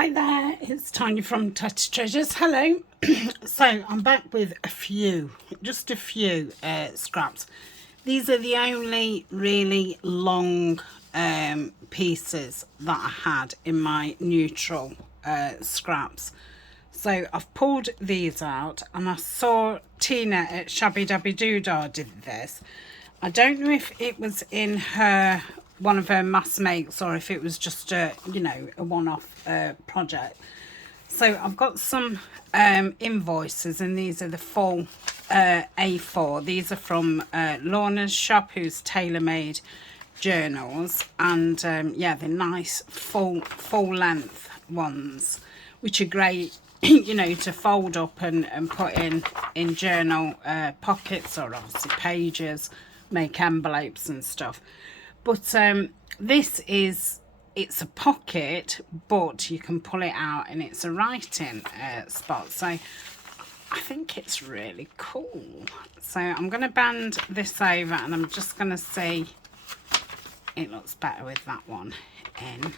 Hi there, it's Tania from Tatty Treasures. Hello. So I'm back with just a few scraps. These are the only really long pieces that I had in my neutral scraps. So I've pulled these out, and I saw Tina at Shabby Dabby Doodah did this. I don't know if it was in one of her mass makes or if it was just a one-off project. So I've got some invoices, and these are the full A4. These are from Lorna's shop, who's tailor-made journals, and yeah, they're nice full length ones, which are great to fold up and put in journal pockets, or obviously pages, make envelopes and stuff. But it's a pocket, but you can pull it out and it's a writing spot. So I think it's really cool. So I'm going to bend this over, and I'm just going to see, it looks better with that one in.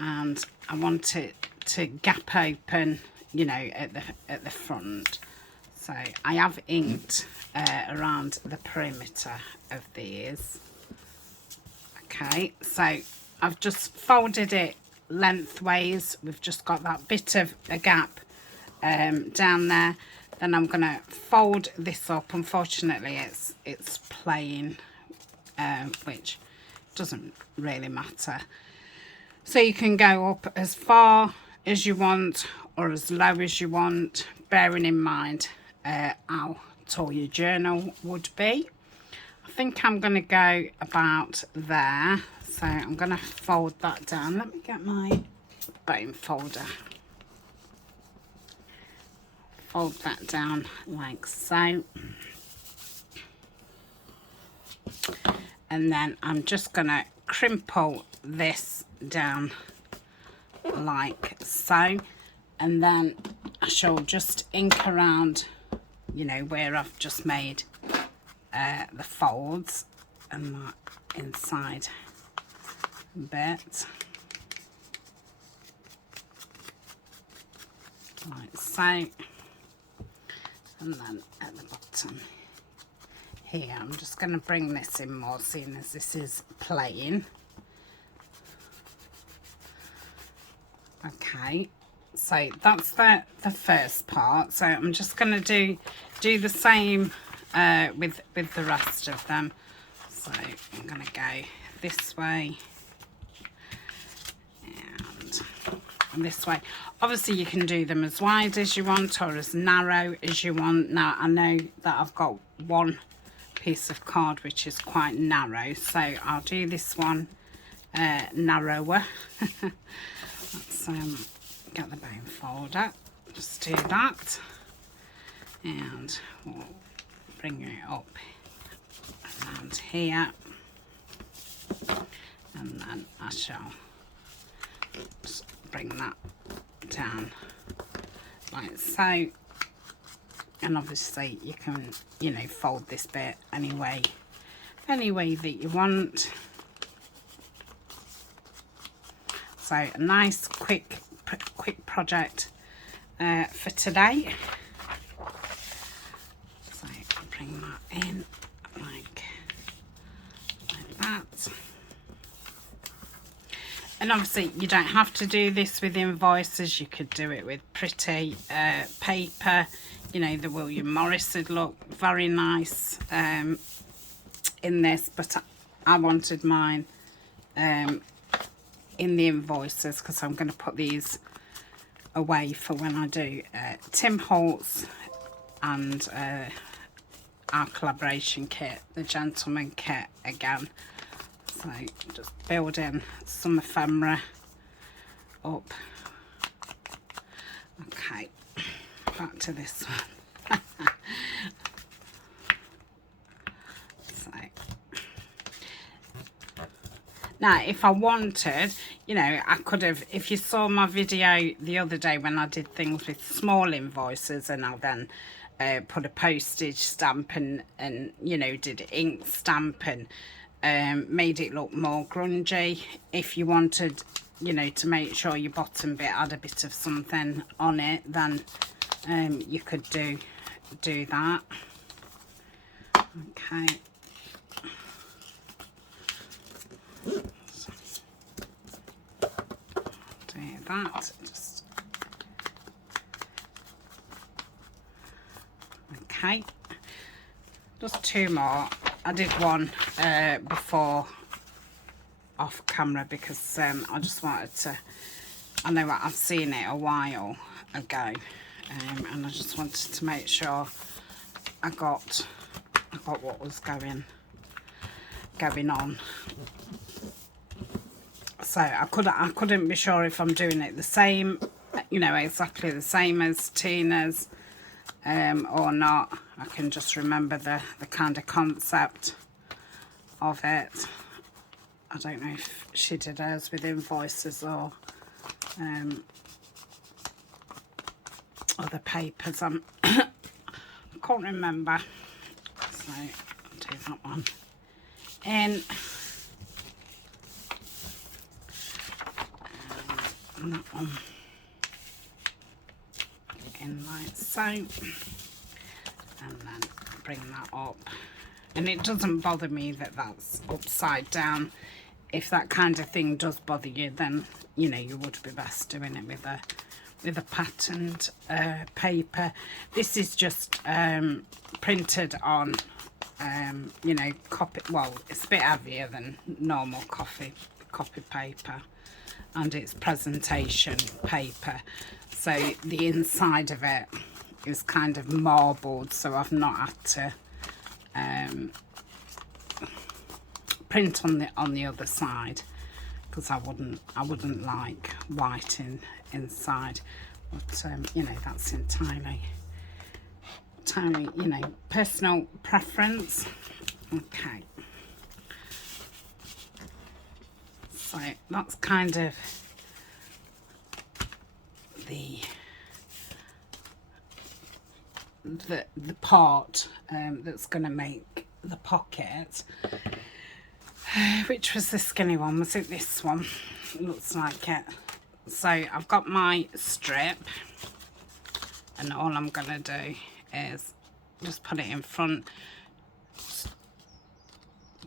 And I want it to gap open, at the front. So I have inked around the perimeter of these. Okay, so I've just folded it lengthways. We've just got that bit of a gap down there. Then I'm going to fold this up. Unfortunately, it's plain, which doesn't really matter. So you can go up as far as you want or as low as you want, bearing in mind how tall your journal would be. I think I'm going to go about there. So I'm going to fold that down. Let me get my bone folder. Fold that down like so. And then I'm just going to crimple this down like so. And then I shall just ink around, where I've just made the folds and that inside bit like so, and then at the bottom here I'm just going to bring this in more, seeing as this is plain. Okay, so that's the first part. So I'm just going to do the same with the rest of them. So I'm going to go this way and this way. Obviously you can do them as wide as you want or as narrow as you want. Now I know that I've got one piece of card which is quite narrow, so I'll do this one narrower. Let's get the bone folder, just do that, and we'll bring it up around here, and then I shall just bring that down like so. And obviously you can fold this bit any way that you want. So a nice quick project for today. So bring that in like that. And obviously you don't have to do this with invoices. You could do it with pretty paper. The William Morris would look very nice in this, but I wanted mine in the invoices because I'm going to put these away for when I do Tim Holtz and our collaboration kit, the gentleman kit again. So just building some ephemera up. Okay, back to this one. Now, if I wanted, I could have, if you saw my video the other day when I did things with small invoices, and I then put a postage stamp and did ink stamp and made it look more grungy. If you wanted you know, to make sure your bottom bit had a bit of something on it, then you could do that. Okay. So, do that. Just okay. Just two more. I did one before off camera because I just wanted to, I know I've seen it a while ago, and I just wanted to make sure I got what was going on. So I couldn't be sure if I'm doing it the same, you know, exactly the same as Tina's or not. I can just remember the kind of concept of it. I don't know if she did hers with invoices or other papers. I can't remember. So I'll do that one. And that one in like so. And then bring that up. And it doesn't bother me that that's upside down. If that kind of thing does bother you, then you know you would be best doing it with a patterned paper. This is just printed on you know, copy. Well, it's a bit heavier than normal copy paper, and it's presentation paper. So the inside of it is kind of marbled, so I've not had to print on the other side because I wouldn't like white inside, but you know, that's entirely you know, personal preference. Okay, so that's kind of the part that's going to make the pocket. Which was the skinny one? Was it this one? Looks like it. So I've got my strip, and all I'm gonna do is just put it in front,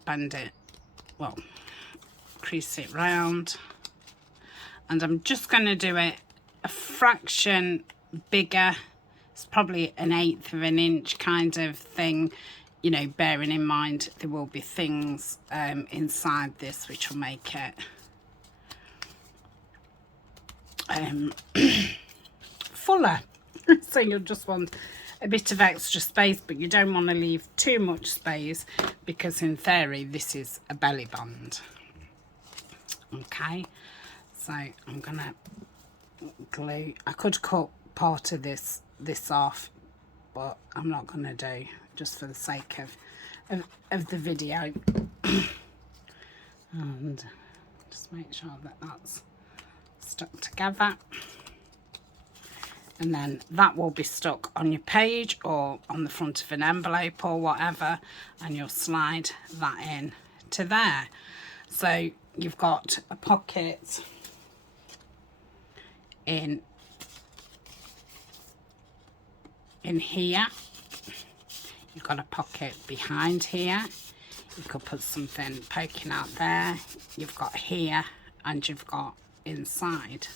bend it, well, crease it round, and I'm just gonna do it a fraction bigger. It's probably 1/8 of an inch kind of thing, you know, bearing in mind there will be things inside this which will make it fuller. So you'll just want a bit of extra space, but you don't want to leave too much space because in theory this is a belly band. Okay, so I'm gonna glue. I could cut part of this off, but I'm not gonna do, just for the sake of the video. And just make sure that that's stuck together, and then that will be stuck on your page or on the front of an envelope or whatever, and you'll slide that in to there. So you've got a pocket in here, you've got a pocket behind here, you could put something poking out there, you've got here, and you've got inside.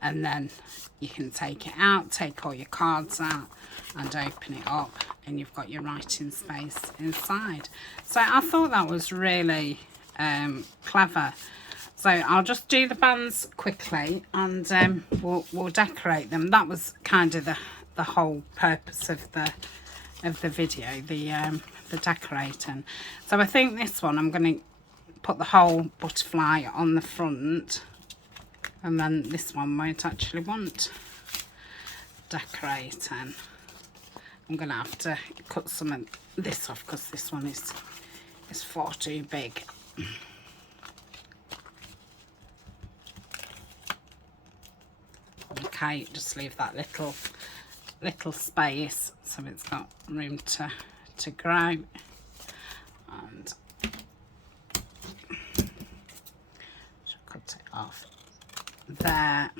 And then you can take it out, take all your cards out and open it up, and you've got your writing space inside. So I thought that was really clever. So I'll just do the bands quickly, and we'll decorate them. That was kind of the whole purpose of the video, the decorating. So I think this one I'm going to put the whole butterfly on the front, and then this one won't actually want decorating. I'm going to have to cut some of this off because this one is far too big. Okay, just leave that little space so it's got room to grow, and just cut it off there.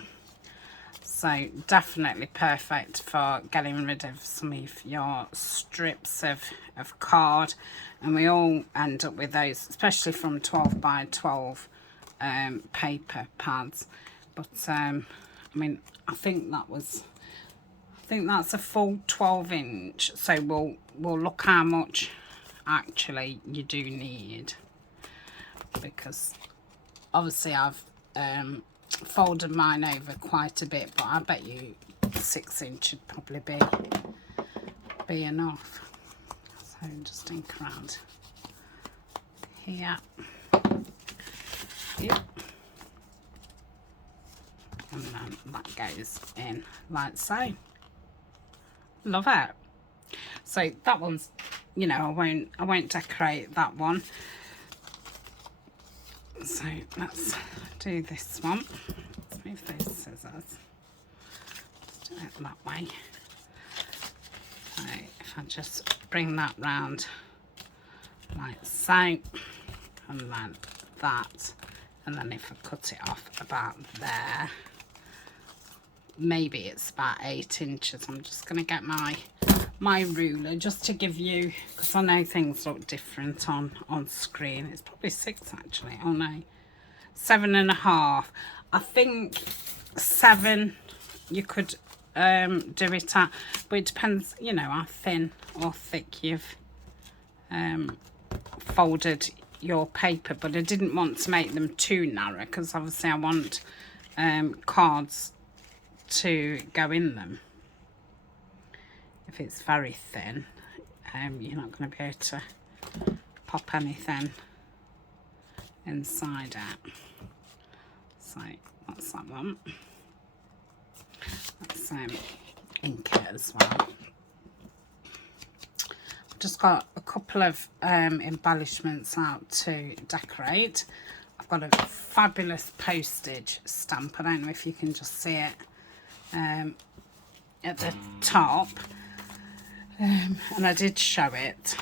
So definitely perfect for getting rid of some of your strips of card, and we all end up with those, especially from 12 by 12 paper pads. But I mean, I think that's a full 12-inch, so we'll look how much actually you do need, because obviously I've folded mine over quite a bit, but I bet you 6-inch would probably be enough. So just ink around here. Yep. And then that goes in like so. Love it. So that one's, you know, I won't decorate that one. So let's do this one. Let's move those scissors. Just do it that way. So if I just bring that round like so, and then that, and then if I cut it off about there, maybe it's about 8 inches. I'm just going to get my ruler just to give you, because I know things look different on screen. It's probably 6 actually. Oh no, 7.5. I think 7 you could do it at, but it depends, you know, how thin or thick you've folded your paper. But I didn't want to make them too narrow, because obviously I want cards to go in them. If it's very thin, you're not going to be able to pop anything inside it. So that's that one. Let's ink it as well. I've just got a couple of embellishments out to decorate. I've got a fabulous postage stamp. I don't know if you can just see it at the top, and I did show it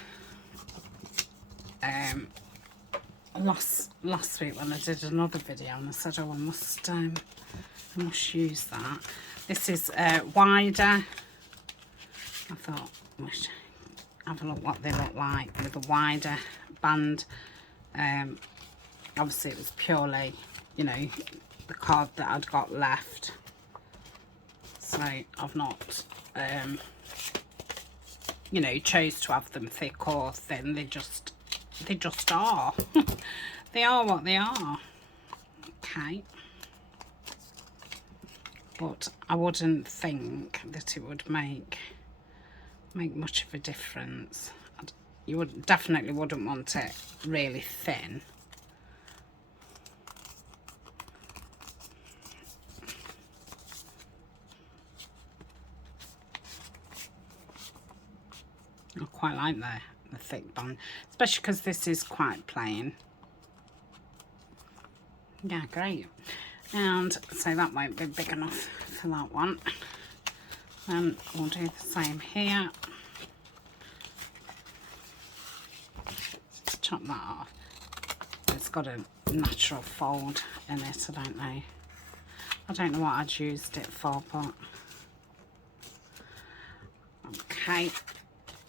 last week when I did another video, and I said, oh, I must use that. This is wider. I thought I should have a look what they look like with a wider band. Obviously it was purely, you know, the card that I'd got left. So I've not, you know, chose to have them thick or thin. They just are. They are what they are. Okay. But I wouldn't think that it would make much of a difference. You definitely wouldn't want it really thin. I quite like the thick band, especially because this is quite plain. Yeah, great. And so that won't be big enough for that one. Then we'll do the same here. Chop that off. It's got a natural fold in it. I don't know what I'd used it for, but okay.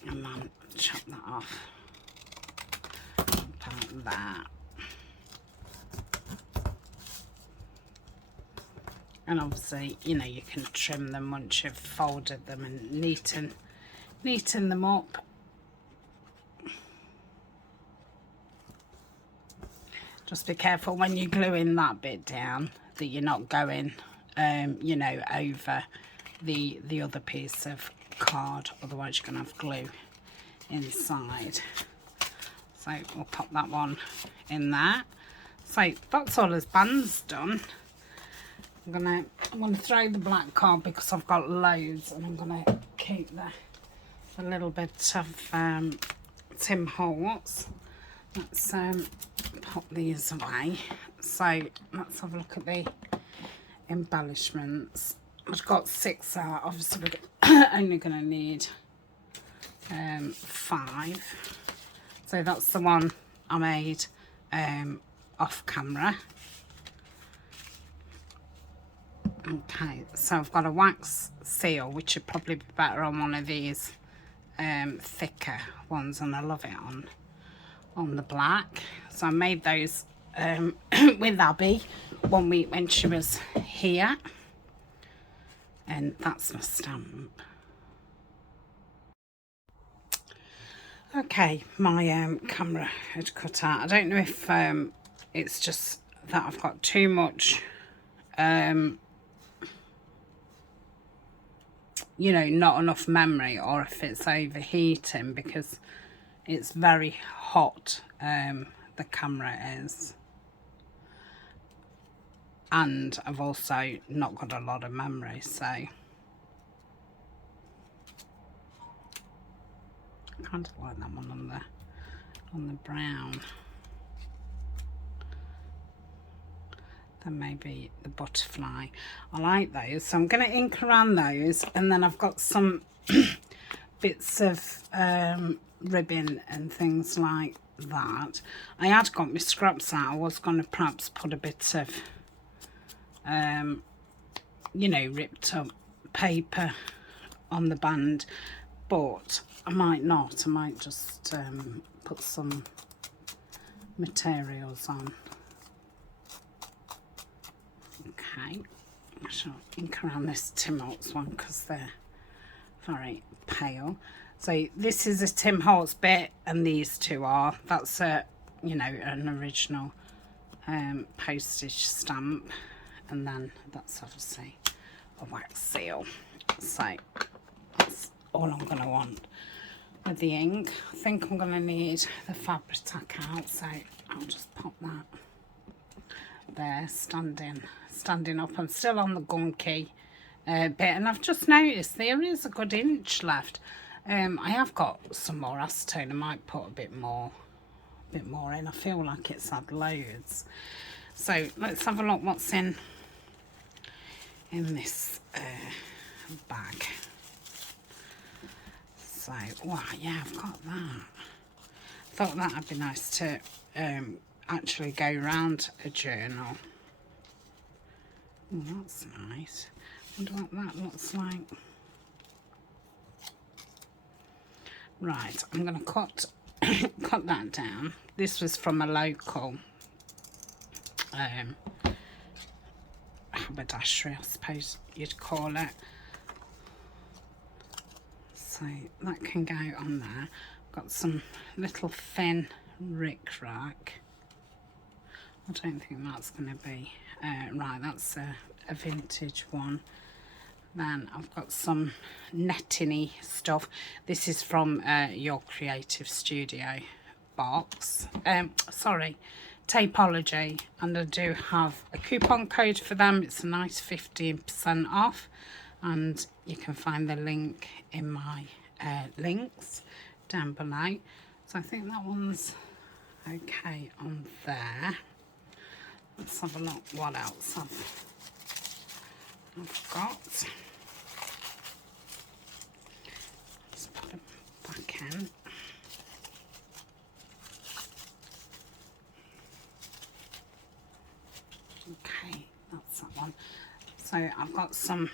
And then chop that off. Like that. And obviously, you know, you can trim them once you've folded them and neaten them up. Just be careful when you're gluing that bit down that you're not going, you know, over the other piece of card, otherwise you're going to have glue inside. So we'll pop that one in there. So that's all his bands done. I'm gonna throw the black card because I've got loads, and I'm gonna keep a little bit of Tim Holtz. Let's pop these away. So let's have a look at the embellishments. I've got 6 out. Obviously we're only gonna need 5. So that's the one I made off camera. Okay, so I've got a wax seal, which would probably be better on one of these thicker ones, and I love it on the black. So I made those with Abby when she was here, and that's my stamp. Okay, my camera had cut out. I don't know if it's just that I've got too much you know, not enough memory, or if it's overheating, because it's very hot, the camera is, and I've also not got a lot of memory, so I kind of like that one on the brown. Then maybe the butterfly. I like those, so I'm going to ink around those, and then I've got some bits of ribbon and things like that. I had got my scraps out. I was going to perhaps put a bit of you know, ripped up paper on the band, but I might not. I might just put some materials on. Okay, I shall ink around this Tim Holtz one because they're very pale. So this is a Tim Holtz bit, and these two are. That's a, you know, an original postage stamp, and then that's obviously a wax seal. So that's all I'm going to want with the ink. I think I'm going to need the Fabri-Tac out, so I'll just pop that there, standing up. I'm still on the gunky bit, and I've just noticed there is a good inch left. I have got some more acetone. I might put a bit more in. I feel like it's had loads. So let's have a look what's in this bag. So, wow, yeah, I've got that. Thought that'd be nice to actually go around a journal. Oh, that's nice. Wonder what that looks like. Right, I'm going to cut that down. This was from a local haberdashery, I suppose you'd call it. So that can go on there. Got some little thin ric-rac. I don't think that's going to be right. That's a vintage one. Then I've got some netting-y stuff. This is from Your Creative Studio box. Sorry, Tapology, and I do have a coupon code for them. It's a nice 15% off, and you can find the link in my links down below. So I think that one's okay on there. Let's have a look what else I've got. Let's put it back in. Okay, that's that one. So I've got some,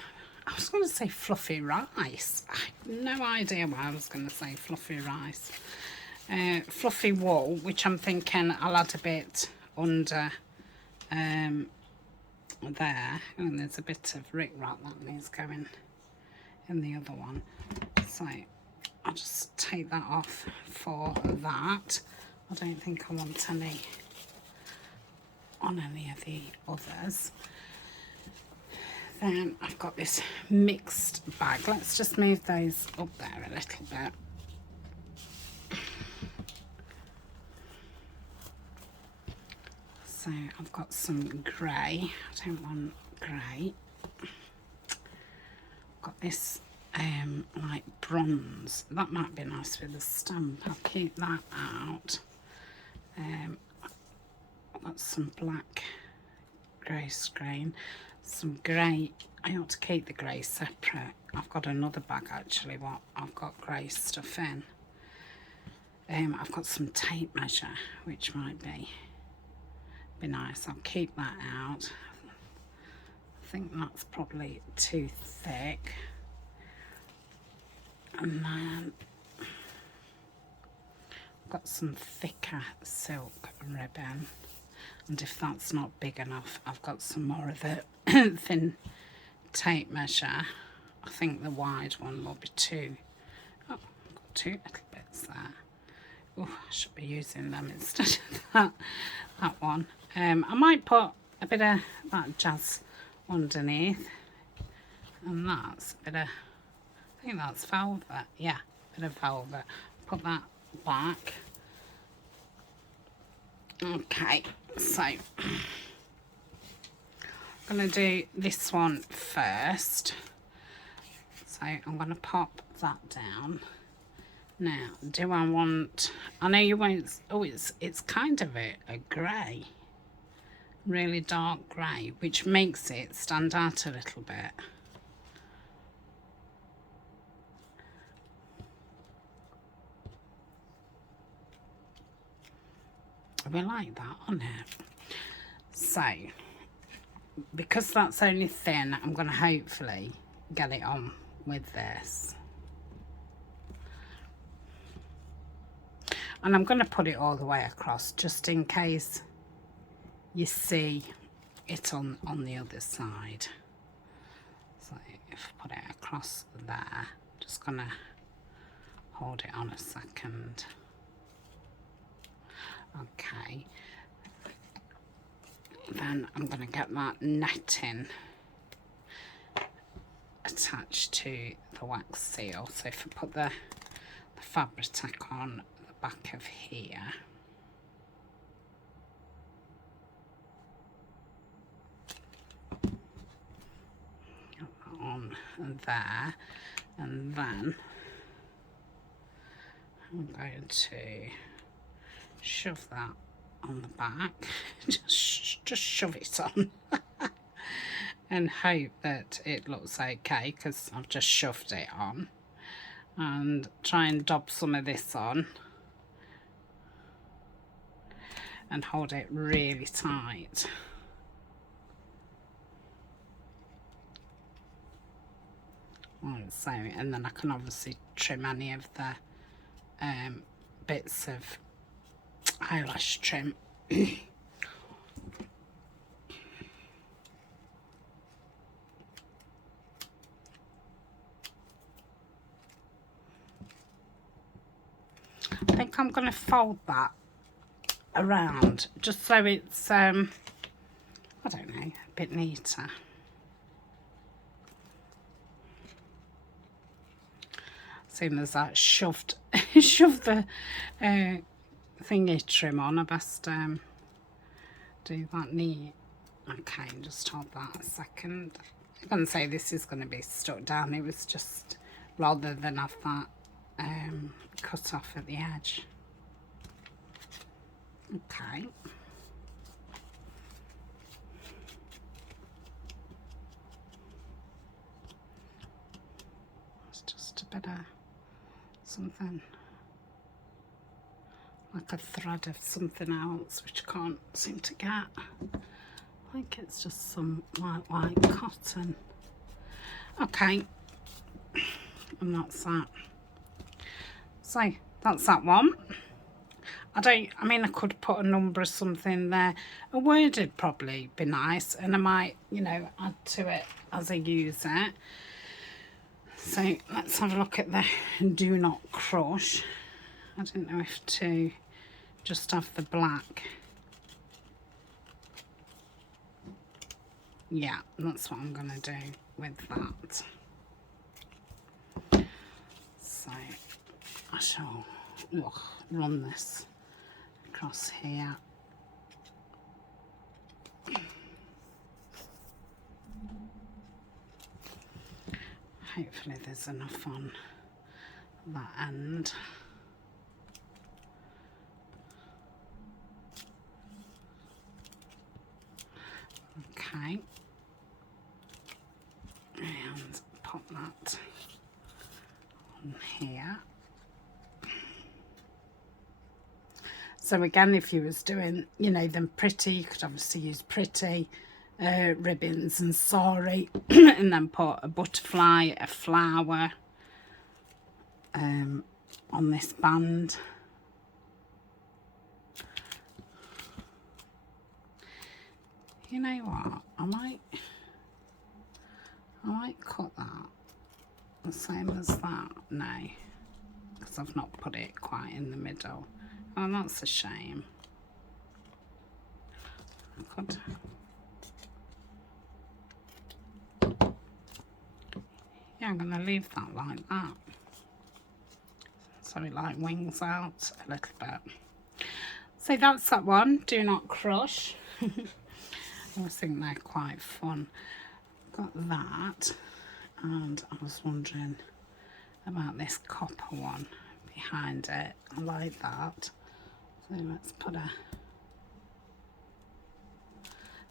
I was going to say fluffy rice. I have no idea why I was going to say fluffy rice. Fluffy wool, which I'm thinking I'll add a bit under there, and there's a bit of ric-rac that needs going in the other one, so I'll just take that off for that. I don't think I want any on any of the others. Then I've got this mixed bag. Let's just move those up there a little bit. So I've got some grey. I don't want grey. Got this like bronze. That might be nice with a stamp. I'll keep that out. I've got some black grey screen. Some grey. I ought to keep the grey separate. I've got another bag actually what I've got grey stuff in. I've got some tape measure, which might be nice. I'll keep that out. think that's probably too thick. And then I've got some thicker silk ribbon, and if that's not big enough, I've got some more of the thin tape measure. I think the wide one will be too. Oh, I've got 2 little bits there. Oh, I should be using them instead of that one. I might put a bit of that jazz underneath, and that's a bit of, I think that's velvet. Yeah, a bit of velvet. Put that back. Okay, so I'm going to do this one first. So I'm going to pop that down. Now, do I want, I know you won't, oh, it's kind of a grey, really dark grey, which makes it stand out a little bit. We like that on it. So, because that's only thin, I'm going to hopefully get it on with this. And I'm going to put it all the way across, just in case you see it on the other side. So if I put it across there, just going to hold it on a second. Okay. Then I'm going to get that netting attached to the wax seal. So if I put the fabric tack on the back of here, on there, and then I'm going to shove that on the back. just shove it on and hope that it looks okay, because I've just shoved it on, and try and dob some of this on and hold it really tight. So, and then I can obviously trim any of the bits of eyelash trim. I think I'm going to fold that around just so it's I don't know, a bit neater. Soon as that shoved the thingy trim on, I best do that neat. Okay, just hold that a second. I can say this is going to be stuck down. It was just rather than have that cut off at the edge. Okay. It's just a bit of something, like a thread of something else, which I can't seem to get. I think it's just some white cotton. Okay, and that's that. So that's that one. I mean, I could put a number or something there. A word would probably be nice, and I might, you know, add to it as I use it. So let's have a look at the Do Not Crush. I don't know if to just have the black. Yeah, that's what I'm going to do with that. So I shall run this across here. Hopefully there's enough on that end. Okay, and pop that on here. So again, if you was doing, you know, them pretty, you could obviously use pretty. ribbons and sorry, and then put a butterfly, a flower on this band. You know what, I might cut that the same as that. No, because I've not put it quite in the middle. Oh, that's a shame. I could. Yeah, I'm going to leave that like that. So it like wings out a little bit. So that's that one, Do Not Crush. I think they're quite fun. Got that, and I was wondering about this copper one behind it. I like that. So let's put a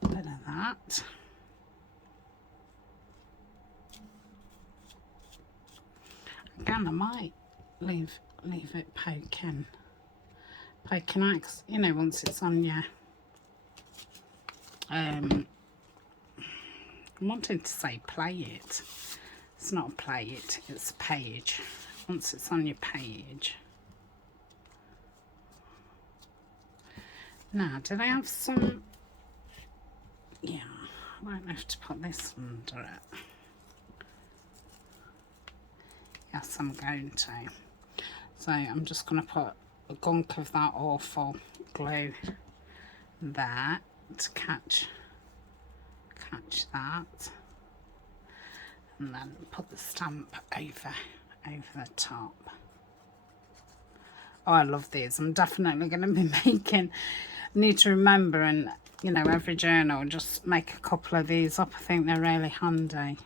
bit of that. Again, I might leave it poking out, 'cause, you know, once it's on your I'm wanting to say play it. It's not a play it, it's a page. Once it's on your page. Now, did I have some? Yeah, I might have to put this under it. Yes, I'm going to. So I'm just going to put a gunk of that awful glue there to catch that, and then put the stamp over the top. Oh, I love these. I'm definitely going to be making, need to remember, and you know, every journal just make a couple of these up. I think they're really handy.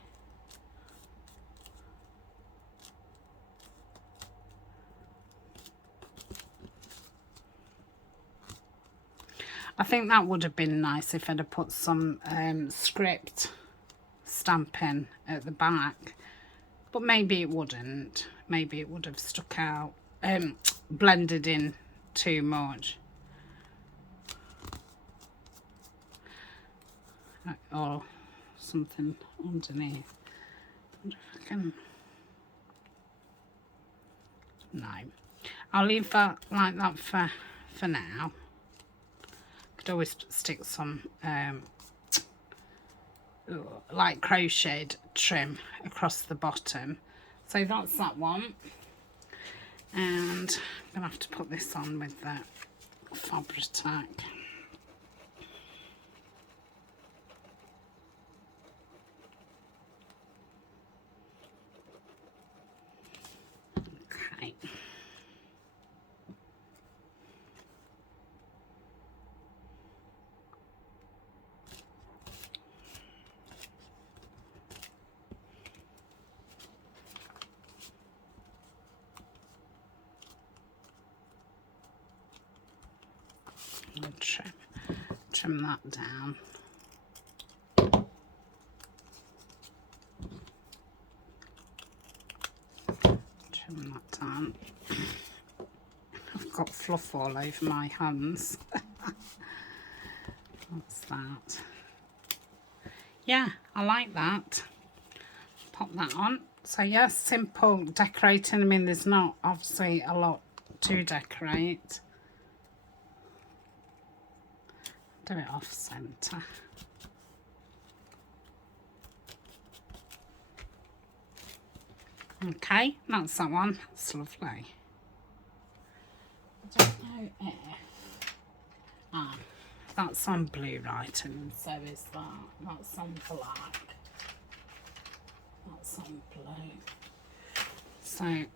I think that would have been nice if I'd have put some script stamping at the back, but maybe it wouldn't. Maybe it would have stuck out, blended in too much. Or something underneath. I wonder if I can... No. I'll leave that like that for now. Could always stick some like crocheted trim across the bottom. So that's that one, and I'm gonna have to put this on with the Fabri-Tac. Okay. Trim that down. Trim that down. I've got fluff all over my hands. What's that? Yeah, I like that. Pop that on. So yeah, simple decorating. I mean, there's not obviously a lot to decorate. Do it off centre. Okay, that's that one. That's lovely. I don't know if... Ah, that's on blue, right, and so is that. That's on black. That's on blue. So, I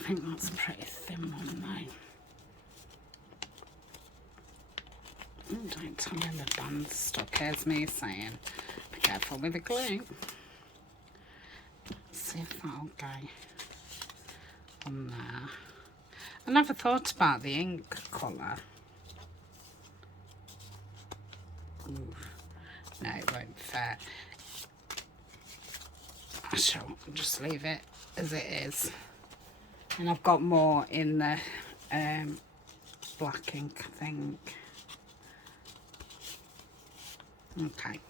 think that's a pretty thin one though. Don't tell me the band's stuck. Here's me saying, be careful with the glue. Let's see if that'll go on there. I never thought about the ink colour. No, it won't fit. I shall just leave it as it is. And I've got more in the black ink, I think. Okay.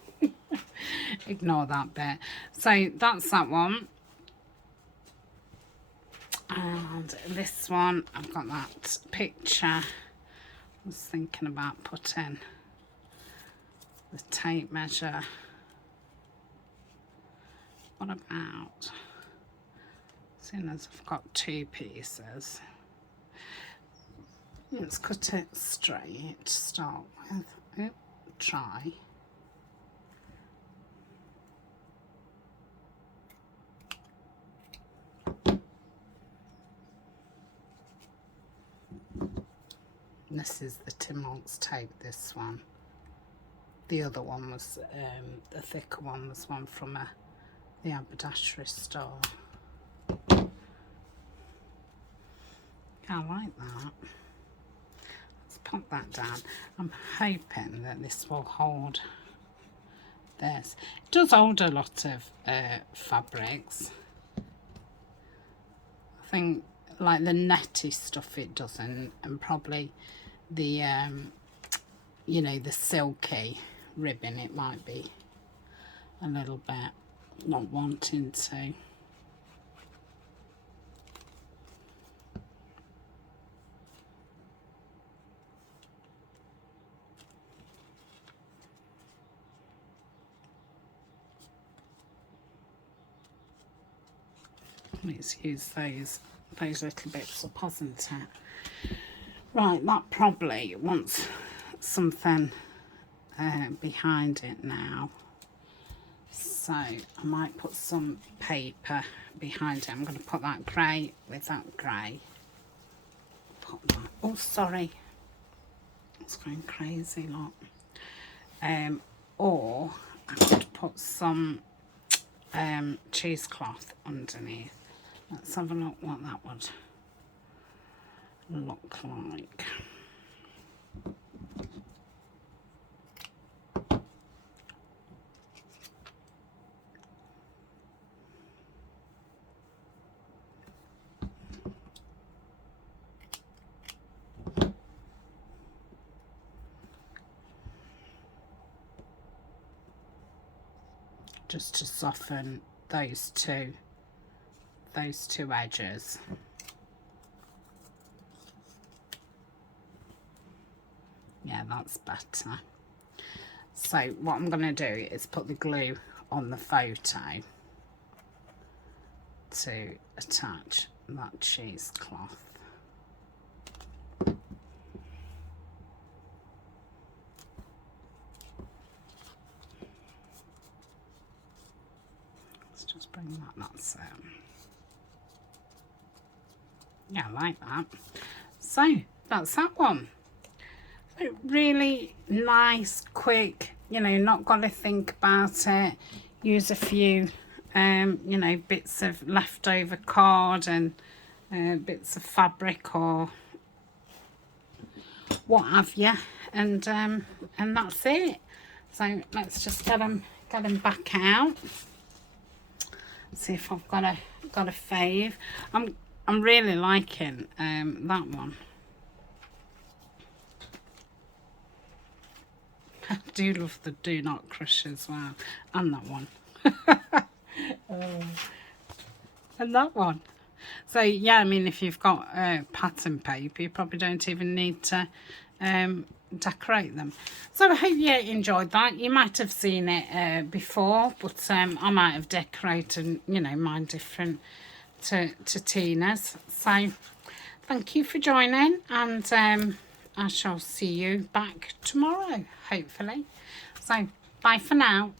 Ignore that bit. So that's that one. And this one, I've got that picture. I was thinking about putting the tape measure. What about, seeing as I've got 2 pieces, let's cut it straight to start with. Oh, try. This is the Tim Holtz tape, this one. The other one was, the thicker one was one from the haberdashery store. I like that. Let's pop that down. I'm hoping that this will hold this. It does hold a lot of fabrics. I think like the netty stuff it doesn't, and probably the you know, the silky ribbon, it might be a little bit not wanting to. Let's use those little bits up, hasn't it? Right, that probably wants something behind it now. So I might put some paper behind it. I'm going to put that grey with that grey. Put that. Oh, sorry. It's going crazy, lot. Or I could put some cheesecloth underneath. Let's have a look what that would look like. Just to soften those two edges. Yeah, that's better. So what I'm going to do is put the glue on the photo to attach that cheesecloth. Let's just bring that, that's it. Yeah, I like that. So that's that one. So really nice, quick, you know, not got to think about it. Use a few, you know, bits of leftover card and bits of fabric or what have you, and that's it. So let's just get them back out. See if I've got a fave. I'm really liking that one. I do love the Do Not Crush as well, and that one. And that one. So yeah, I mean, if you've got pattern paper, you probably don't even need to decorate them. So I hope you enjoyed that. You might have seen it before, but I might have decorated, you know, mine different to Tina's. So thank you for joining, and I shall see you back tomorrow, hopefully. So bye for now.